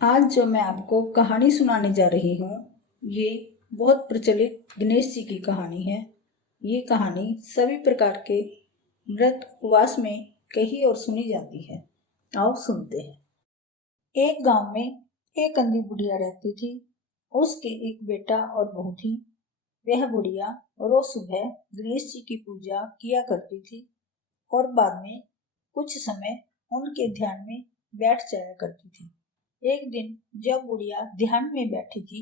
आज जो मैं आपको कहानी सुनाने जा रही हूँ, ये बहुत प्रचलित गणेश जी की कहानी है। ये कहानी सभी प्रकार के व्रत उपवास में कही और सुनी जाती है। आओ सुनते हैं। एक गांव में एक अंधी बुढ़िया रहती थी। उसके एक बेटा और बहू थी। वह बुढ़िया रोज सुबह गणेश जी की पूजा किया करती थी और बाद में कुछ समय उनके ध्यान में बैठ जाया करती थी। एक दिन जब बुढ़िया ध्यान में बैठी थी,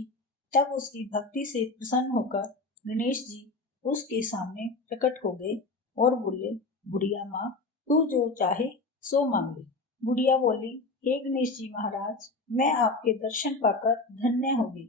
तब उसकी भक्ति से प्रसन्न होकर गणेश जी उसके सामने प्रकट हो गए और बोले, बुढ़िया माँ, तू जो चाहे सो मांग ले। बुढ़िया बोली, हे गणेश जी महाराज, मैं आपके दर्शन पाकर धन्य हो गई,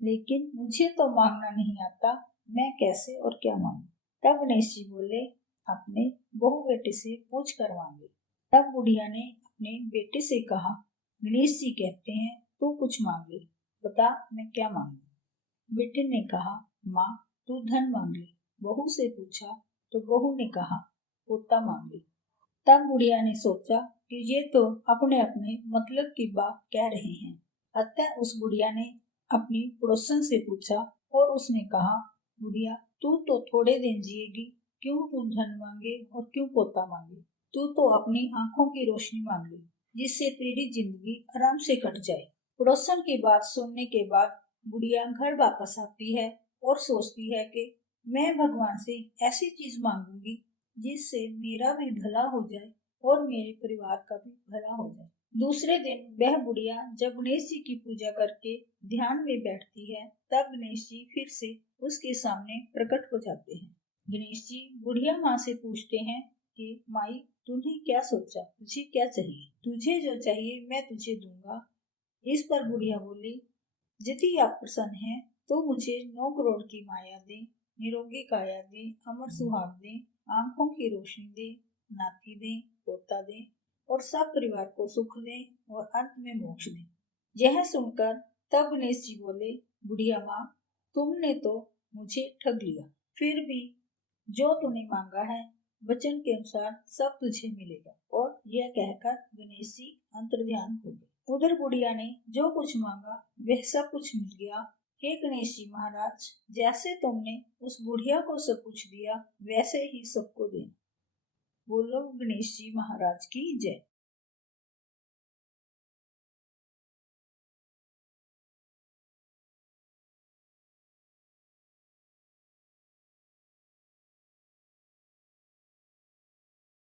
लेकिन मुझे तो मांगना नहीं आता, मैं कैसे और क्या मांगू। तब गणेश जी बोले, अपने बहू बेटे से पूछ कर मांगे। तब बुढ़िया ने अपने बेटे से कहा, गणेश जी कहते हैं तू कुछ मांग ले, बता मैं क्या मांगू। बेटे ने कहा, माँ तू धन मांग ले। बहू से पूछा तो बहू ने कहा, पोता मांग ले। तब बुढ़िया ने सोचा कि ये तो अपने अपने मतलब की बात कह रहे हैं। अतः उस बुढ़िया ने अपनी पड़ोसन से पूछा और उसने कहा, बुढ़िया तू तो थोड़े दिन जिएगी, क्यों तू धन मांगे और क्यों पोता मांगे। तू तो अपनी आंखों की रोशनी मांग ले, जिससे तेरी जिंदगी आराम से कट जाए। पड़ोसन की बात सुनने के बाद बुढ़िया घर वापस आती है और सोचती है कि मैं भगवान से ऐसी चीज मांगूंगी जिससे मेरा भी भला हो जाए और मेरे परिवार का भी भला हो जाए। दूसरे दिन वह बुढ़िया जब गणेश जी की पूजा करके ध्यान में बैठती है, तब गणेश जी फिर से उसके सामने प्रकट हो जाते हैं। गणेश जी बुढ़िया माँ से पूछते हैं कि माई, तूने क्या सोचा, तुझे क्या चाहिए। तुझे जो चाहिए मैं तुझे दूंगा। इस पर बुढ़िया बोली, यदि आप प्रसन्न हैं तो मुझे 9 करोड़ की माया दे, निरोगी काया दे, अमर सुहाग दे, आंखों की रोशनी दे, नाती दे, पोता दे और सब परिवार को सुख दे और अंत में मोक्ष दे। यह सुनकर तब गणेश जी बोले, बुढ़िया माँ, तुमने तो मुझे ठग लिया। फिर भी जो तूने मांगा है वचन के अनुसार सब तुझे मिलेगा। और यह कहकर गणेश जी अंतर्ध्यान हो गए। उधर बुढ़िया ने जो कुछ मांगा वह सब कुछ मिल गया। हे गणेश जी महाराज, जैसे तुमने उस बुढ़िया को सब कुछ दिया वैसे ही सबको देना। बोलो गणेश जी महाराज की जय।